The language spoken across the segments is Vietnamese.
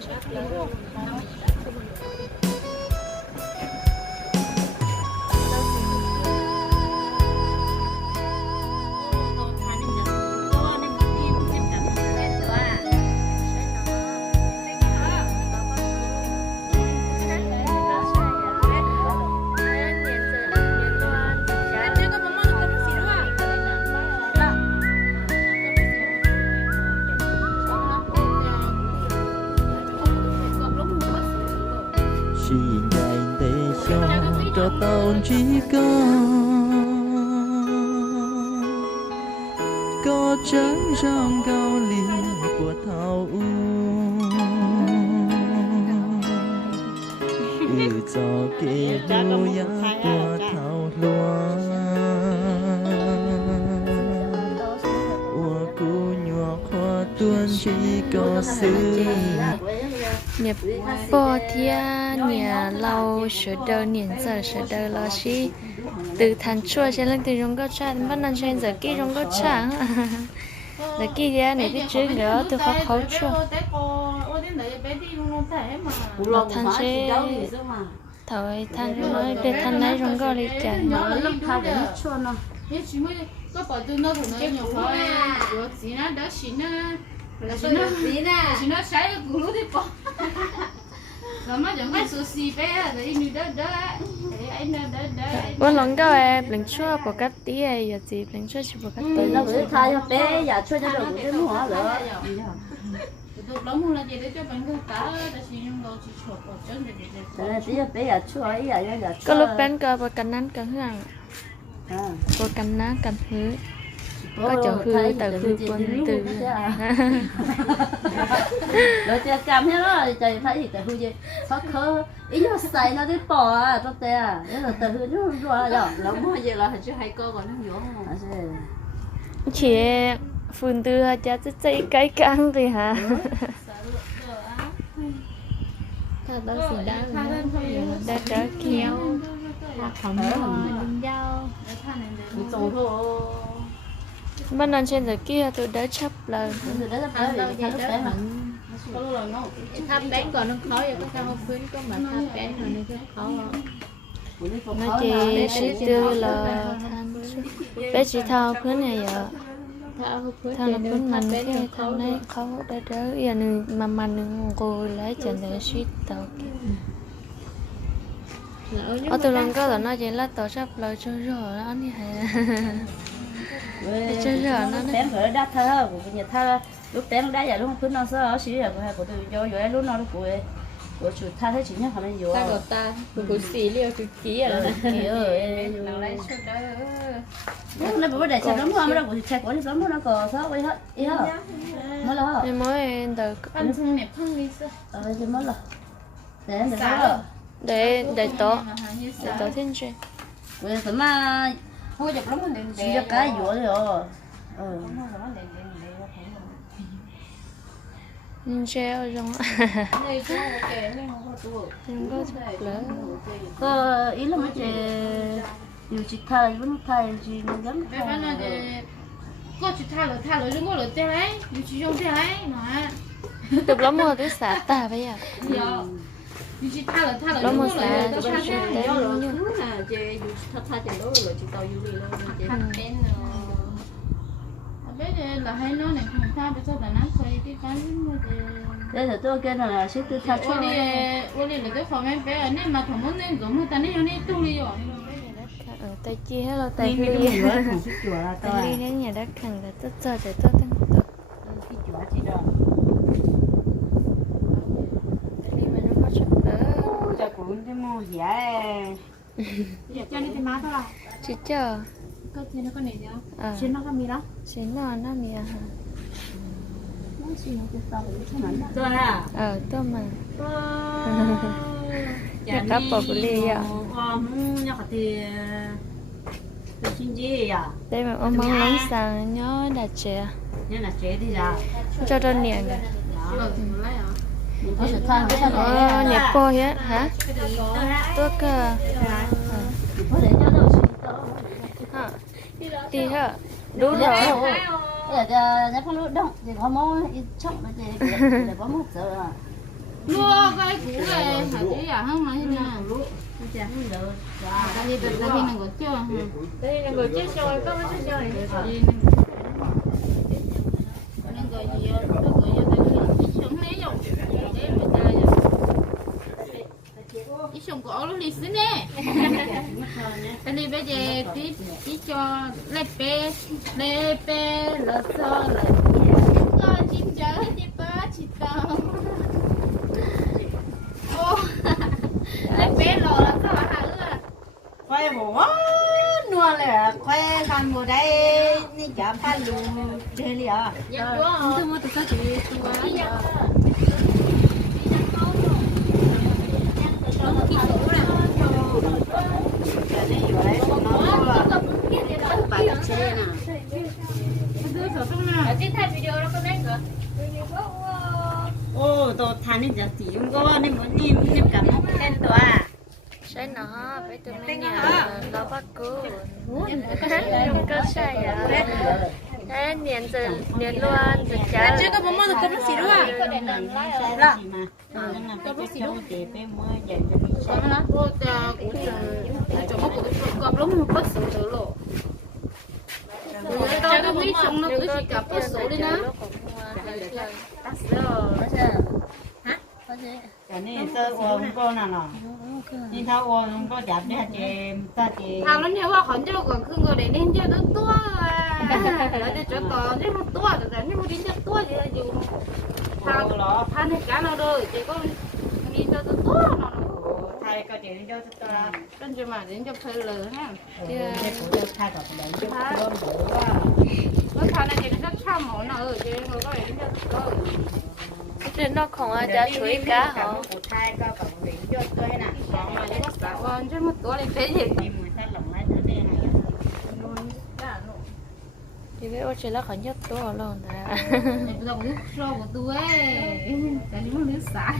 Thank you. 是爱的想找到一个，có trắng trong cao ly của thảo u ừ cho kê đô ya của thảo loa ua cu nhua khoa tuôn chỉ có sự nhập bò thia nhà lâu sửa đầu niệm giờ sửa đầu là gì từ thành chua cho lên từ trong có cha bắt năng trên giờ kia trong có cha giờ kia ra này cái chữ nữa từ khó khó chua là thành chế thôi thành nói về thành này trong có đi cả có bỏ từ nó cũng nó nhiều khó của chị nó đỡ chị nó là chị nó chị nó sai cái cú đi bỏ rồi mà chẳng phải số xì bé rồi đi đỡ đỡ để anh nó đỡ đỡ vẫn lòng có em lần chua bỏ cắt tí ấy giờ gì lần chua chỉ bỏ cắt tí nó cứ thay cho bé giờ cho nó được cái mua rồi tụi nó mua là gì để cho bạn cứ cả để chị dùng đồ chị chụp vào chân để để cho nên tí bé giờ chua ấy giờ giờ có lúc bên có bỏ cắn nắn cắn hàng à bỏ cắn ná cắn hứ có chỗ hư từ hư quân từ rồi chị cầm hết đó chị thấy gì từ hư gì khó khơ ý nó xài nó đi bỏ à cho tè à thế là từ hư nó rồi rồi lắm mà giờ là hình như hai cô còn nó nhỏ à thế chị phun từ cha chết chạy cái căng thì hả ta đó gì đó đã trở kéo không đừng dao bị trồng thôi bên nan trên giờ kia tôi đã chấp là bên anh trên dưới kia tôi đã chấp là thắp bén còn nó khó vậy có sao không khuyến có mà thắp bén rồi này rất khó. Nó chỉ chỉ tư là bé chỉ thao khuyến này vậy thằng là khuyến mình cái thằng này khó đã đỡ. Giờ nương mà mình ngồi lấy chân để suy tàu kia ở từ lần có là nó chỉ là tổ sắp lời cho rồi đó anh hả chơi nó bé phải đắt thơ của nhà thơ lúc nó đá giờ lúc khuyến nó sơ xí rồi của hai của tôi cho rồi lúc nó lúc của của chủ tha thế chỉ nhá họ nên vô. Ta gọi ta của ký lấy đó. Nó bữa xem lắm không nó của chạy của lắm nó có sao vậy hết ý hả mới đi sao ờ thì mới lo. Để để để để tổ để tổ thiên truyền bây giờ mà Thôi chụp lắm mình đừng chỉ cho cái vô. Rồi ừ nhưng treo trong Đây chú kể lên một tuổi trong có chụp lớn có ý là mấy chị điều trị thay vẫn thay gì nó gắn Bé bán là có chỉ tha lời tha lời đừng có đấy dù chỉ dùng tê đấy mà được lắm rồi cái xả tà bây giờ giờ dù chỉ tha lời tha lời lắm đừng rồi có lời xả tao cho tha chuyện thế đấy nhưng bé là hay nó này không tha để cho tao nát thôi cái cái thế là tôi kêu là sẽ tư thay cho đi, ôi đi là cái phòng em bé nên mà thằng muốn nên giống ta nên nên tu đi rồi. tay chia hết là tay đi đi là tay ly đến nhà đất khẳng là tất giờ để tốt tăng tốt khi chùa chỉ đó tay ly mà nó có chụp lớn cho mua giả Giờ cho đi tìm má thôi à? chỉ chờ. Có thì nó có này nhá. ờ Trên nó có mì đó. xin nó nó mì à. Nó xin nó cái tao cũng không mạnh tôi à? Ờ tôi mà. Dạ, Nhà cấp bọc ly ạ. Con nhóc thì tôi xin gì à? đây mà ông mong lắm sang nhớ đặt trẻ. Nhưng là chế đi ra. cho tôi niệm kìa Ờ, à. Ờ nhập cô hết hả tôi cơ để cho hả đi hả đúng rồi giờ nhà phong lúc đông thì có ít chốc mà thì để có một giờ à. mua cái cũ này hả chứ à không mà thế nào chả không được ta đi ta đi này có chưa đây là người chết rồi có chết rồi đi nên gọi gì đó gọi gì đó sống lấy rồi để người ta ít sống có nó lịch sử nè ta đi bây giờ tí tí cho lê pe lê pe lỡ sơ lỡ cho chim chớ chim bá chim tao ô lê pe lỡ lỡ sơ hả ư quay bộ nua là quay làm bộ đây โอ้ตัวทานนี่จะสีมันก็ว่าในมือนี่มันนิ่มกับมันเต้นตัวใช่เนาะไปตัวแม่เนี่ยเราก็กูก็ใช่อะ 哎，年整年乱整家。这个妈妈都根本洗了啊！啦，根本洗了。怎么了？我的骨折，怎么骨折？搞不拢不熟的咯。这个没熟呢，就是搞不熟的呢。打死了，不是？啊？不是。แต่นี่เจอวัวมันก็นั่นหรอนี่ถ้าวัวมันก็จับได้เจมตาเจมทางนั้นเนี่ยว่าขอนเจ้าก่อนขึ้นก็เลยเล่นเจ้าตัวตัว แล้วจะจดต่อนี่มันตัวแต่นี่มันดิ้นตัวจอยู่ทางทางในการเราเลยจะก็มีตัวตัวเนาะไทยก็เดี๋ยวจะตัวต้นจะมาเดี๋พลินเลยฮะเดี๋ยวจะทาต่อไปเดี๋ยวจะเริ่มหรือว่าแล้วทานอะไรจะต้ช่ำหมอเนาออเดี๋ยวเราก็เดี๋ยวจะตัวเรื่องนอกของอาจารย์ช่วยกันหอมจหนักมาตัวเลยรเป็นอย่งน thì cái ô chỉ là khỏi nhất ตัว luôn nè Dòng nước sâu của tôi ấy Tại vì nó nước xả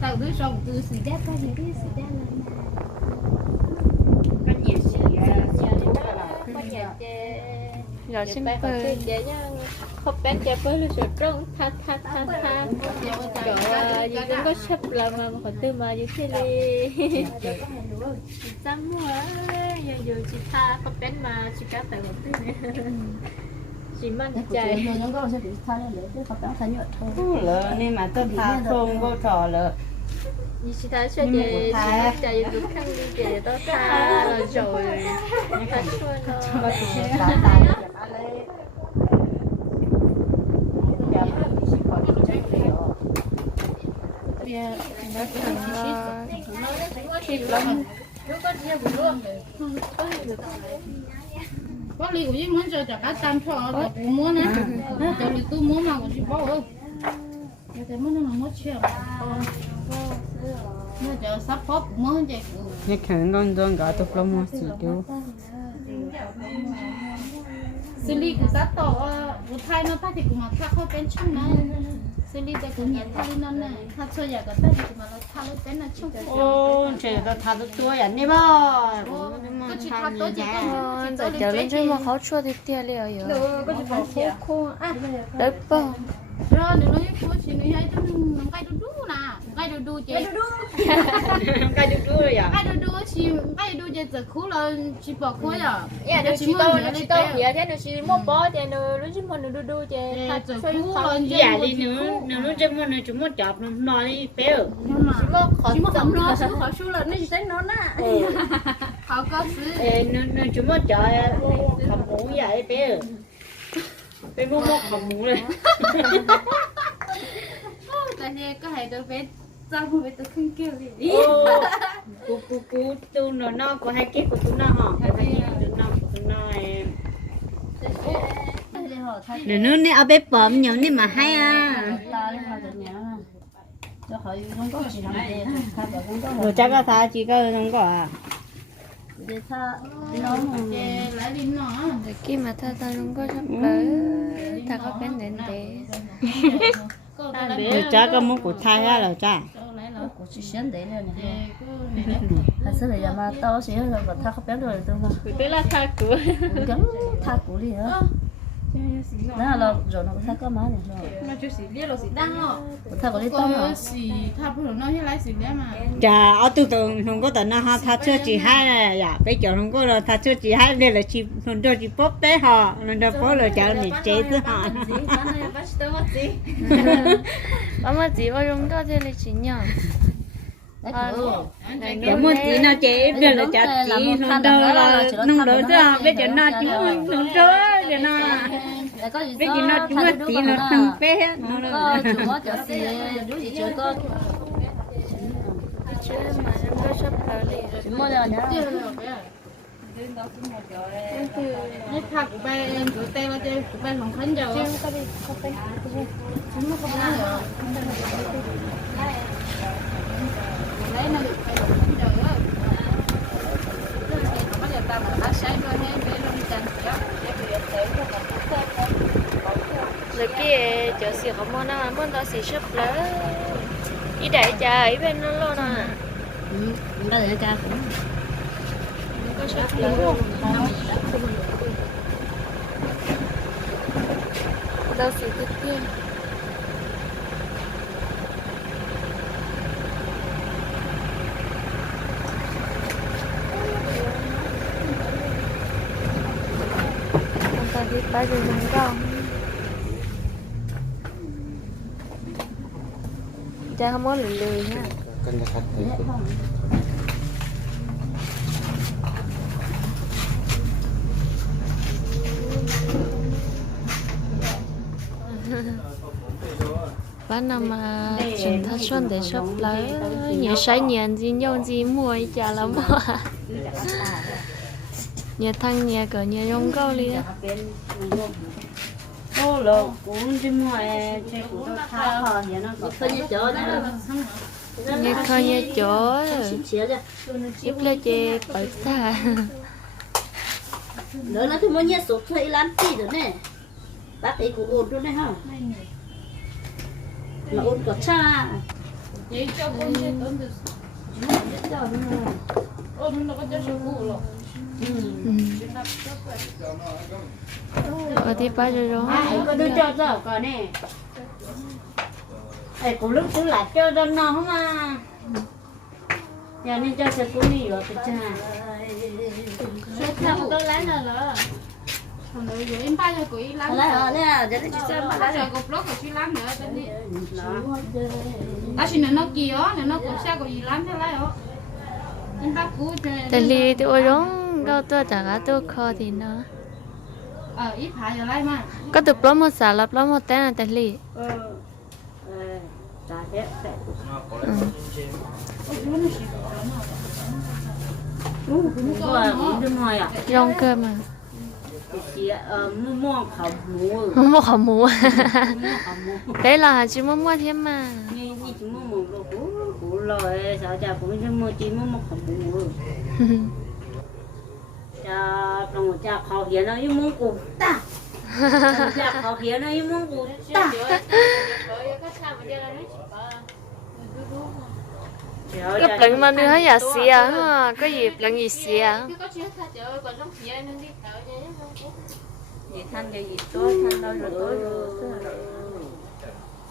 Tao nước sâu của tôi xì đét qua gì cái xì đét lên có nhiều sự sự đi đó là rồi xin phơi không bán chả với là sửa trông tha tha tha. Tha rồi gì cũng có sắp làm mà khỏi tư mà như thế đi dám mua giờ giờ chị tha không bán mà chị cá phải một tư chị mang chạy lỡ nên mà tôi tha không có trò lỡ như chị tha cho chị chạy được khăn đi chị đó tha rồi. Tha cho nó có tụi ta tay để mà lấy giờ mình chỉ còn chút chút nữa nó thành thịt lắm Có ly của chị muốn cho cho cá tam cho cho cụ mua nè Cho ly tôi mua mà của chị bỏ ơi Giờ thì muốn nó mua chuyện Nó cho sắp phó cũng mua vậy như khởi non don cả tôi không mua gì đâu สิริกูตัดต่อว่าอุทัยนั่นตัดที่กูมาถ้าเขาเป็นช่วงนั้นสิริแจะกูเห็นทารินั่นน่ะถ้าช่วยอยากก็ตัดที่กูมาแล้วถ้าเราเป็นน่ะช่างโอ้เฉยก็ทาตัวอย่างนี้บ่ก็ชิทาตัวจริงก็เดี๋ยวเรื่องมาเขาช่วยที่เตี้ยเลยอะเยอะก็จะบอกโค้งอะเด็กป่ะรอหนูน้องยังพูดสิหนูยังต้องน้องไปดูดูนะ nói hay trong nó cái đu đu nè cái đu đu chị cái chút chút rồi à cái đu đu chỉ cái đu chị giờ khô là chỉ bỏ khô à dạ nó chỉ tôi nó chỉ tôi vậy thế nó chỉ mua bó thì nó nó chỉ mua nó đu đu chứ tha giờ cho khô là dạ đi nữa nữa nó chỉ muốn nó chỉ muốn chọc nó nói đi béo nhưng mà mua khỏi chỉ một tầm phẩm nó khỏi số là nó sẽ nó nè họ có sự Ê, nó nó chỉ muốn chọc khẩm mũ vậy béo béo mua mua khẩm mũ này tại vì có hệ được về sao không về từ khinh kêu gì? Ô cú cú cú tu nó nó có hai cái của tu nó hả? Hai cái của tu nó của tu nó em. Để nó nè ở bếp bấm nhiều nên mà hay à. Không rồi chắc là tha chỉ có không có à. Để lại đi nó rồi kia mà tha tha không có sắp tới tha có bên đến để rồi chắc có muốn của thay ra rồi cha là của chị xuyên đấy để cô này thật sự là mà tao sẽ là tha không biết rồi tôi mà tức là tha của gắn tha của đi nữa 那了肉那个他干嘛呢？肉，那就是列了是当哦，他给你当个了。是他不能那些来是的嘛。 chà ở tu tu không có tận ha tha chưa chỉ hai này ya bây giờ không có là tha chưa chỉ hai đây là chỉ phần đôi chỉ bóp bé họ nên đó bóp là chả mình chế thứ họ Mama chỉ vào trong đó thì là chỉ nhỏ. Dạ muốn chỉ nó chế đây là chả chỉ không đâu là nông đội thứ họ bây giờ nó chỉ nông đó giờ nó bây giờ nó mất chỉ nó không bé nó có chủ có chỗ gì chú gì chưa có. Chứ mà có sắp tới rồi Cái thằng của ba em của tao là chơi của ba không khánh giờ. Chúng nó không ra rồi. Lấy nó được phải không khánh giờ á. Bây giờ tao mà đã sáng rồi hết, để nó đi chăn đó. Kia chỗ xì không mua nào muốn đó xì sắp tới. Ý đại trời bên nó luôn à. ừ ra để cha cũng Có sắp tới. Đâu xì tiếp tiên. Ta biết ba rồi mình con. Cha không có lười lười nha. Bán năm mà chúng ta xuân để shop lấy nhiều sai nhện gì nhông gì mua chả là mua nhà thằng nhà cỡ nhà yong câu li lộ cũng đi mua chơi cũng có tha họ nó có như chỗ đó. nhà coi nhà chỗ ít lên chè bởi ta nữa là thì mua nhà số thuê lắm tí rồi nè. Bác ấy cũng ổn rồi nè ha là ổn có cha Vậy cho con chơi tốn được. Ô, nó có cho 어디 빠져줘? 아 이거 늦어서 꺼내 에 고름 줄 낮춰졌나 허마 giờ nên cho sẽ cũng nhiều cái cha. Số năm đó lá là là còn nữa rồi em ba giờ cũng lắm. Là là giờ chỉ xem ba lấy cũng lót còn chỉ lắm nữa tên đi. Ta chỉ nó nó kia nó cũng sao còn gì lắm thế lá ó. Em ba cũ tên đi tôi đúng ตัวร้องก็ตัวจากตัวคอทีเนาะ ờ ít phải giờ lấy mà. ก็ตัวปล้อมหมดสารปล้อมหมดแต่แต่ลี ờ ờ chả thế thế อืม cũng có cũng đi ngoài à ร้องเกินมา chị ờ mua mua khẩu mũ หมอขอหมู mua khẩu mũ ได้ล่ะจิมั่วมั่วเทียมมา như như chỉ mua một lô cũ cũ rồi sao cha cũng chỉ mua chỉ mua một khẩu mũ cha đồng cha khó hiền nó yung mong cụ ta. Cha khó hiền nó yung mong cụ ta. Có lần mà nữa giờ xì à có gì lần gì xì à? Gì thanh gì? Tốt thanh đâu rồi?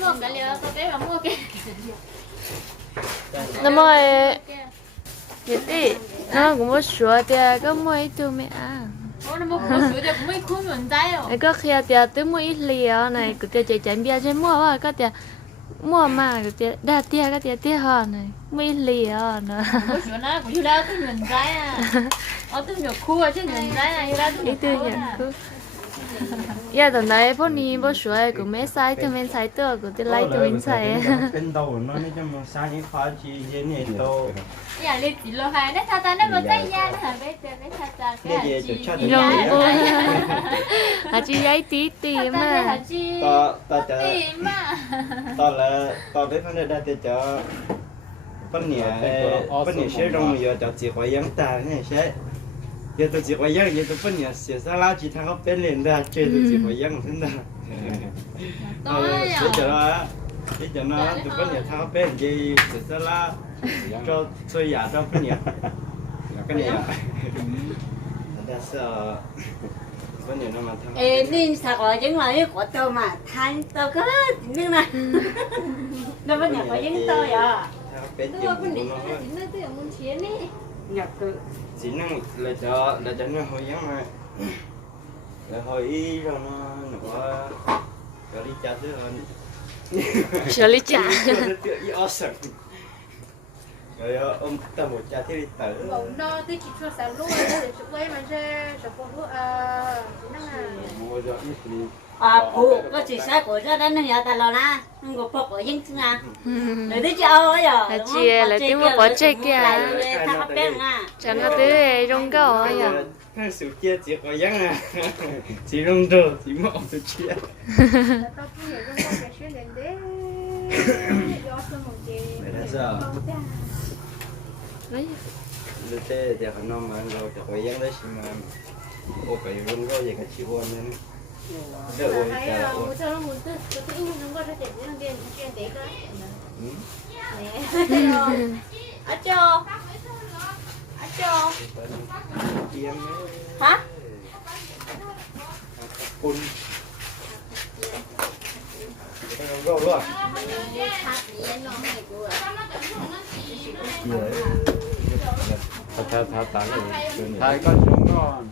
ngon cả lừa có cái. Mà mua dạ, dạ. kia nó mời chị đi nó cũng mua sữa thì có mua ít à? Nó có khi thì tới mua ít lìa này cứ tiệt chạy chạy bia trên mua mà cái tiệt mua mà cứ tiệt đa tiệt cái tiệt tiệt hòn này mua ít lìa nữa mua sữa nó cũng chưa đâu tới nhuận trái à. Ở tới nhuận khu chứ nhuận trái này ra tới nhiều khu của mấy sai tụi mình sai tựa của tụi lấy tụi mình sai เป็นโตnóนี่จะมาสร้างให้ฟ้าจีเย็นเนี่ยโต อย่าเลยจีโลหายได้ทาตาได้ก็ใจยานะเว้ยเจอไม่ทาตาแค่ เนี่ย จี จะชอ 也都几块样，也都不念，写上垃圾他好变脸的，这都几块样，真的。对呀。谁讲了？谁讲了？都不念他好变的，写上啦，照作业照不念，两个念。但是。Ê, nên sao có những lời của tôi mà than tôi có nhưng là nó vẫn nhập vào những tôi à. Tôi vẫn định là chính là tôi muốn chiến đi. Nhập từ chỉ năng là cho là cho nó hồi giống mà là hồi y rồi nó nó có có đi chặt chứ hơn xử lý trả nó tự y awesome rồi ờ, ông ta một chặt thì đi tử bầu no tôi chỉ cho sáu lúa để chụp quay mà ra chụp bộ lúa à chỉ năng là mua rồi ít thì à phụ có chỉ sai của ra đó nó nhà ta lo na không có phục của những thứ nào để tới cháu ấy giờ chia, là tiếng mà bỏ chơi à cho nó tới rong câu ấy à cái sự chia chỉ có giống à chỉ rong đồ chỉ mỏ sự chia cái chị? Đấy. được thế thì họ nó mà rồi thì có giống đấy chỉ mà ô phải rong gì cái chi quan nên 그래서 뭐 모처럼 문득 그렇게 있는 걸 할때 이런 게 느끼는 내가 응? 네. 아죠. 아죠. 하? 본. 그럼 그럼. 다 이해는 하고. 다, 다 나가요. 다 이건 정건.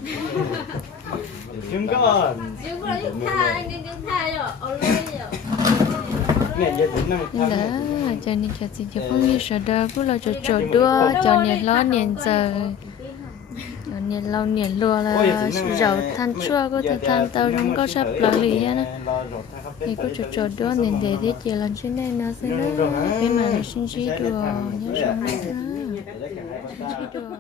정건. 정건 인타, 인근 인타요. 얼른요. là cho nên cho xin cho phong như sợ đơ cứ là cho chờ đưa cho nên lo nên giờ. cho nên lo nên lùa là rầu than chua có thể than tao rung có sắp lỡ lì ra nè thì cứ chờ chờ đưa nên để thế chị lần trên đây nó sẽ nó cái mà nó xin chỉ đùa nhớ sống nó sẽ nó chi đùa